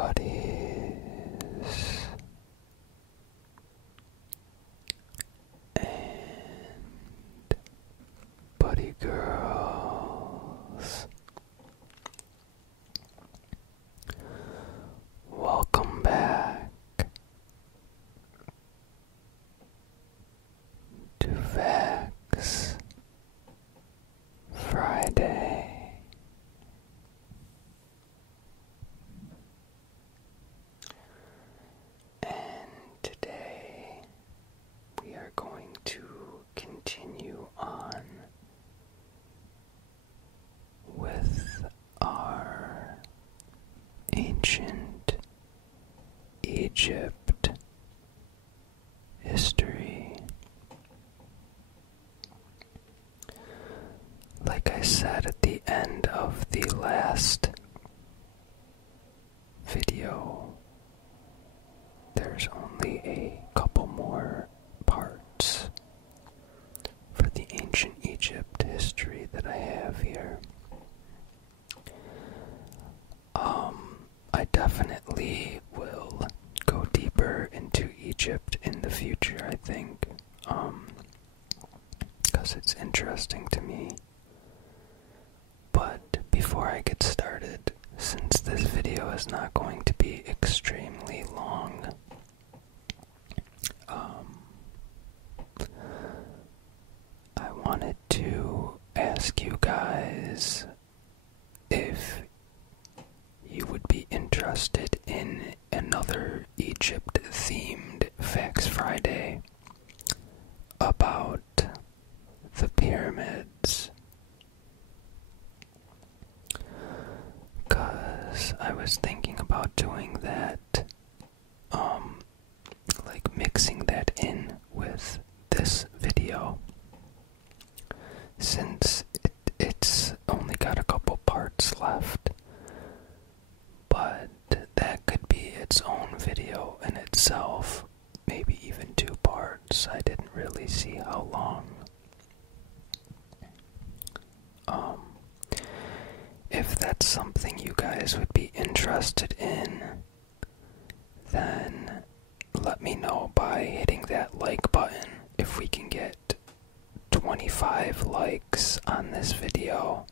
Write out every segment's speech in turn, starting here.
buddies and buddy girls. Welcome back to Facts Friday. Today we are going to continue on with our ancient Egypt history. Like I said at the end of the last video, there's only a couple more parts for the ancient Egypt history that I have here. I definitely will go deeper into Egypt in the future, I think, because it's interesting to me. But before I get started, since this video is not going to be extremely long, I wanted to ask you guys if you would be interested in another Egypt-themed Facts Friday about the pyramids. Because I was thinking about doing that, like mixing that in with this video, since it's only got a couple parts left, but that could be its own video in itself, maybe even 2 parts. I didn't really see how long. If that's something you guys would be interested in, then let me know by hitting that like button. If we can get 25 likes on this video,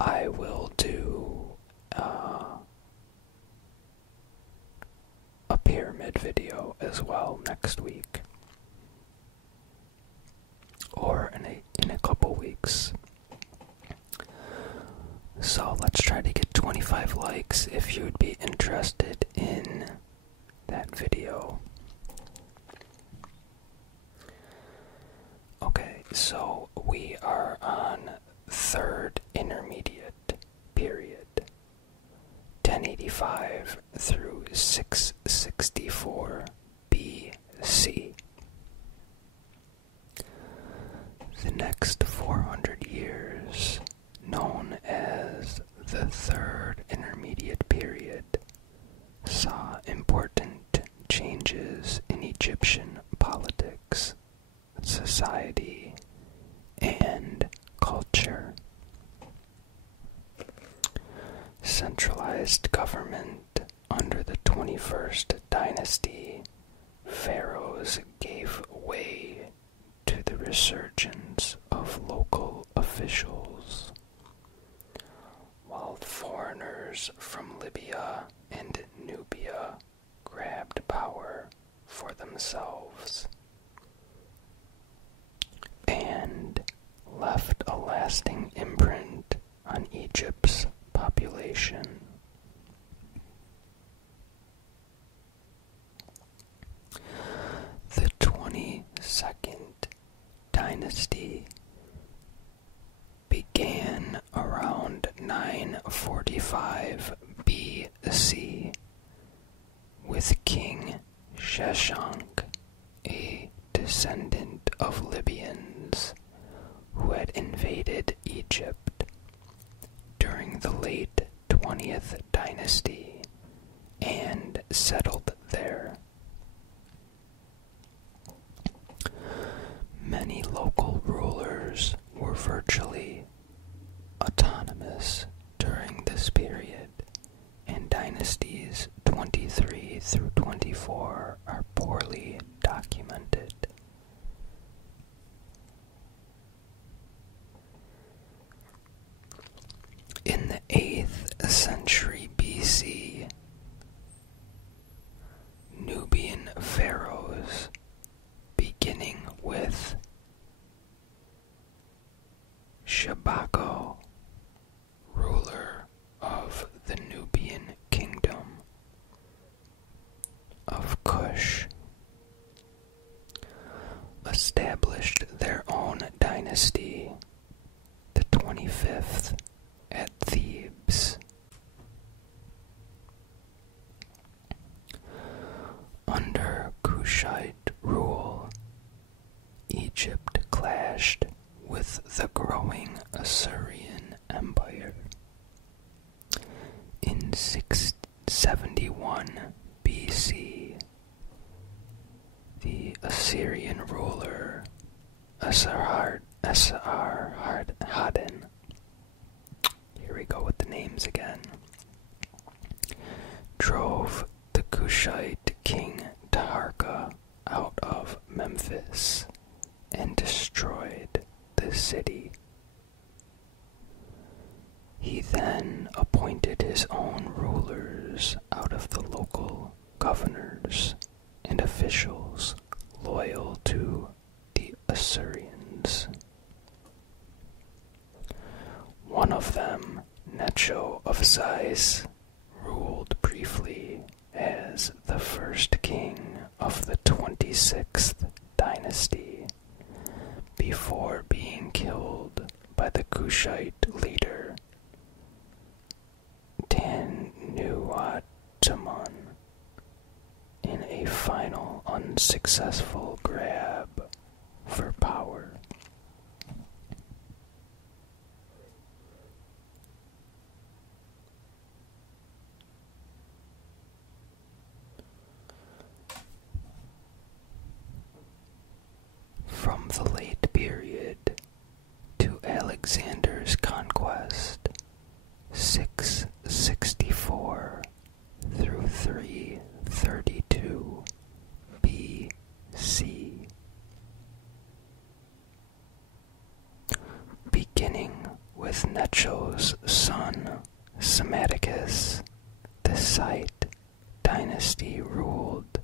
I will do a pyramid video as well next week, or in a couple weeks. So let's try to get 25 likes if you would be interested in that video. Okay, so we are on 3rd Intermediate Period, 1085 through 664 BC. The next 400 years, known as the 3rd Intermediate Period, saw important changes in Egyptian politics, society, and culture. Centralized government under the 21st dynasty, pharaohs gave way to the resurgence of local officials, while foreigners from Libya and Nubia grabbed power for themselves and left a lasting imprint on Egypt's population. The 22nd dynasty began around 945 BC with King Sheshonq, a descendant of Libyans who had invaded Egypt during the late 20th dynasty and settled there. Many local rulers were virtually autonomous during this period, and dynasties 23 through 24 are poorly documented. In the 8th century BC, Nubian pharaohs, beginning with Shabako, ruler of the Nubian kingdom of Kush, established their own dynasty, the 25th, at Thebes. Under Kushite rule, Egypt clashed with the growing Assyrian Empire. In 671 BC, the Assyrian ruler Esarhaddon, here we go with the names again, drove the Kushite king Taharka out of Memphis and destroyed the city. He then appointed his own rulers out of the local governors and officials loyal to the Assyrians. One of them, Necho of Sais, ruled briefly as the first king of the 26th dynasty before being killed by the Kushite leader Tanuatamon in a final unsuccessful grab for power. From the late period to Alexander's conquest, 664 through 332 BC. Beginning with Necho's son, Psammaticus, the Scythe dynasty ruled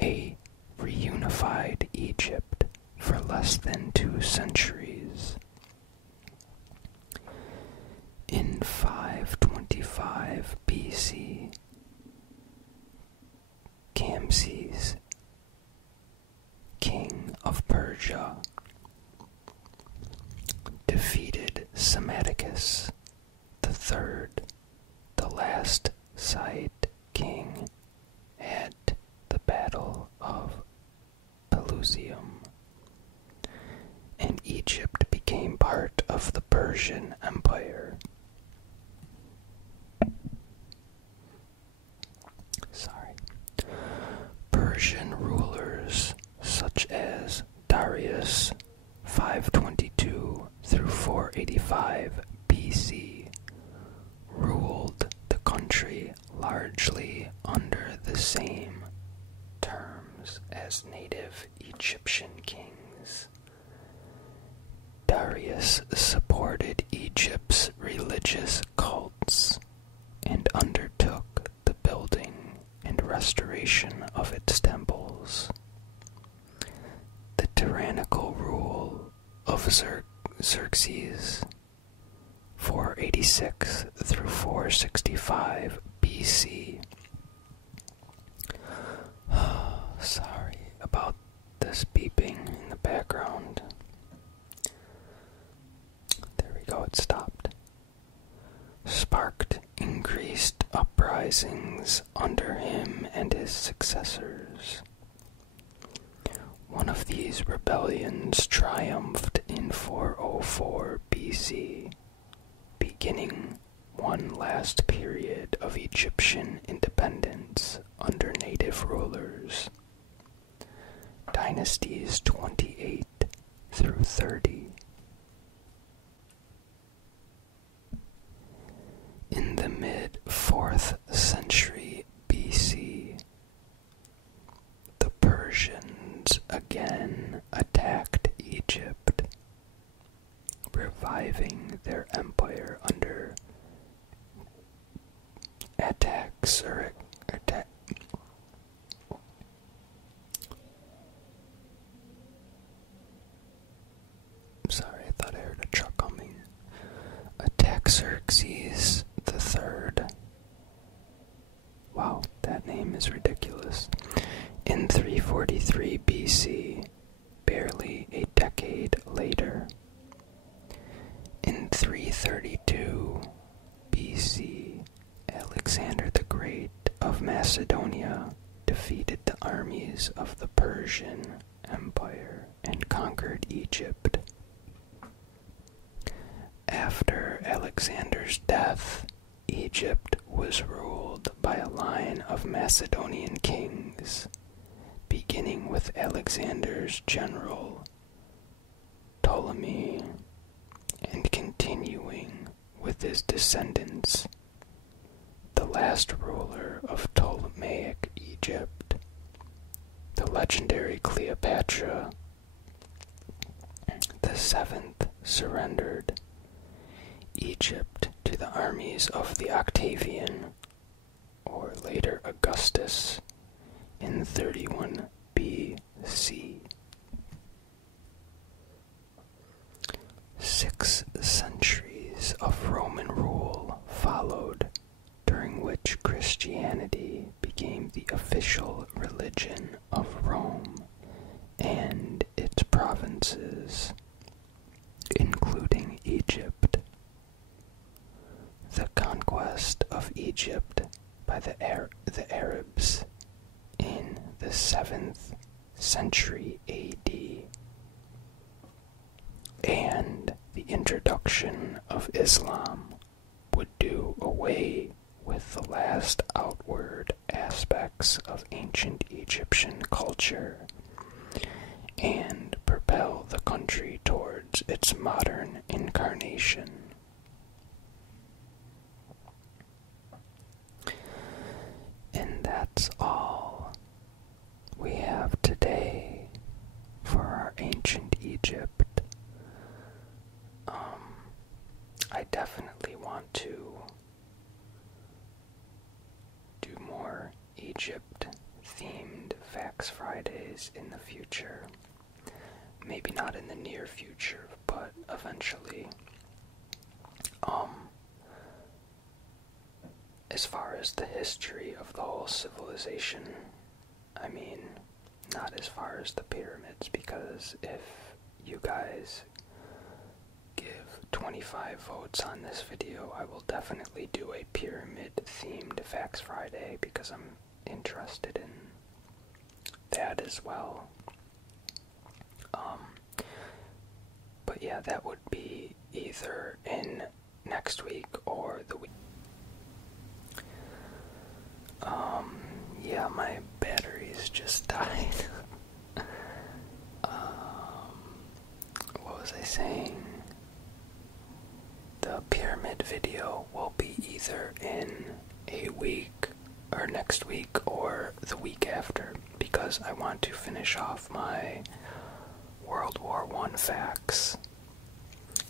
a reunified Egypt for less than 2 centuries. In 525 BC, Camses, king of Persia, defeated Psammaticus III, the last Scythe king, at the Battle of Pelusium, and Egypt became part of the Persian Empire. Persian rulers such as Darius 522 through 485 BC ruled the country largely under the same terms as native Egyptian kings. Darius supported Egypt's religious cults and undertook the building and restoration of its temples. The tyrannical rule of Xerxes 486 through 465 BC. Sorry about this beeping in the background. There we go, it stopped. Sparked increased uprisings under him and his successors. One of these rebellions triumphed in 404 BC, beginning one last period of Egyptian independence under native rulers. Dynasties 28 through 30. In the mid-4th century is ridiculous. In 343 BC, barely a decade later. In 332 BC, Alexander the Great of Macedonia defeated the armies of the Persian Empire and conquered Egypt. After Alexander's death, Egypt was ruled by a line of Macedonian kings, beginning with Alexander's general Ptolemy and continuing with his descendants, the last ruler of Ptolemaic Egypt, the legendary Cleopatra. The seventh surrendered Egypt to the armies of the Octavian, or later Augustus, in 31 BC. 6 centuries of Roman rule followed, during which Christianity became the official religion of Rome and its provinces, including Egypt. The conquest of Egypt by the Arabs in the 7th century AD, and the introduction of Islam would do away with the last outward aspects of ancient Egyptian culture and propel the country towards its modern incarnation. And that's all we have today for our ancient Egypt. I definitely want to do more Egypt-themed Facts Fridays in the future. Maybe not in the near future, but eventually. As far as the history of the whole civilization, I mean, not as far as the pyramids, because if you guys give 25 votes on this video, I will definitely do a pyramid-themed Facts Friday, because I'm interested in that as well. But yeah, that would be either in next week or the week. Yeah, my batteries just died. What was I saying? The pyramid video will be either in a week or next week or the week after, because I want to finish off my World War I facts.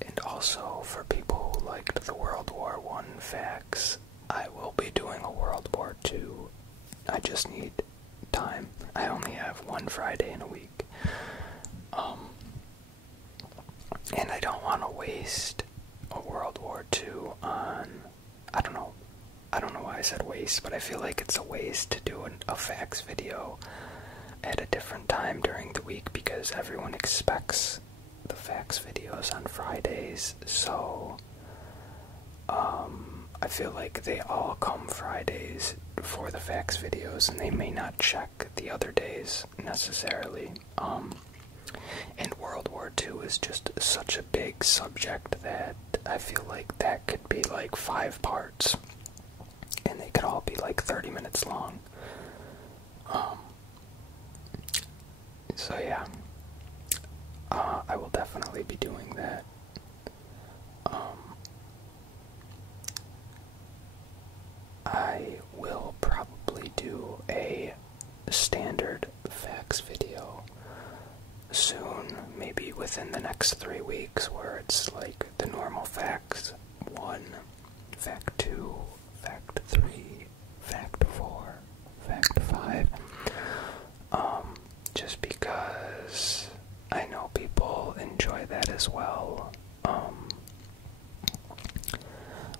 And also, for people who liked the World War I facts, I will be doing a World War II. I just need time. I only have one Friday in a week. And I don't want to waste a World War II on, I don't know why I said waste, but I feel like it's a waste to do a facts video at a different time during the week, because everyone expects the facts videos on Fridays, so I feel like they all come Fridays for the facts videos, and they may not check the other days necessarily. And World War II is just such a big subject that I feel like that could be like 5 parts, and they could all be like 30 minutes long. So yeah, I will definitely be doing that. I will probably do a standard facts video soon, maybe within the next 3 weeks, where it's like the normal facts 1, fact 2, fact 3, fact 4, fact 5. Just because I know people enjoy that as well.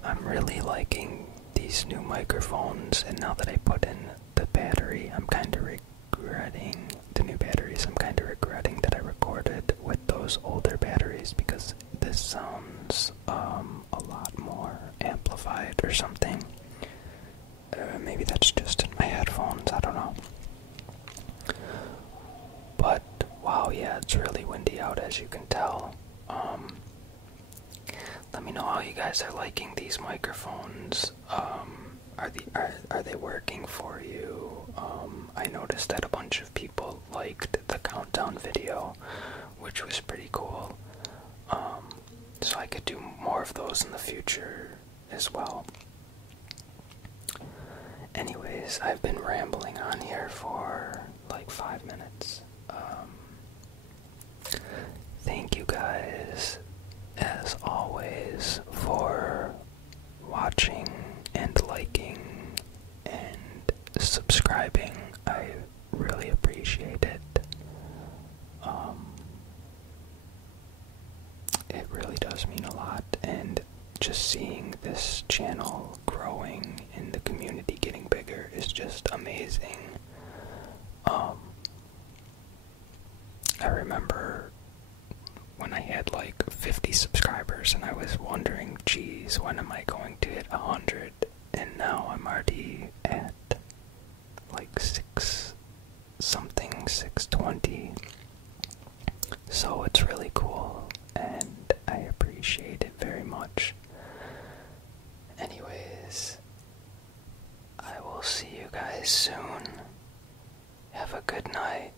I'm really liking these new microphones, and now that I put in the battery. I'm kind of regretting the new batteries. I'm kind of regretting that I recorded with those older batteries because this sounds a lot more amplified or something. Maybe that's just in my headphones, I don't know. But wow, yeah, it's really windy out, as you can tell. Let me know how you guys are liking these microphones. Are they working for you? I noticed that a bunch of people liked the countdown video, which was pretty cool. So I could do more of those in the future as well. Anyways, I've been rambling on here for like 5 minutes. Thank you guys, as always, for watching and liking and subscribing. I really appreciate it. It really does mean a lot, and just seeing this channel growing and the community getting bigger is just amazing. I remember when I had like 50 subscribers and I was wondering, geez, when am I going to hit 100? And now I'm already at like 620. So it's really cool and I appreciate it very much. Anyways, I will see you guys soon. Have a good night.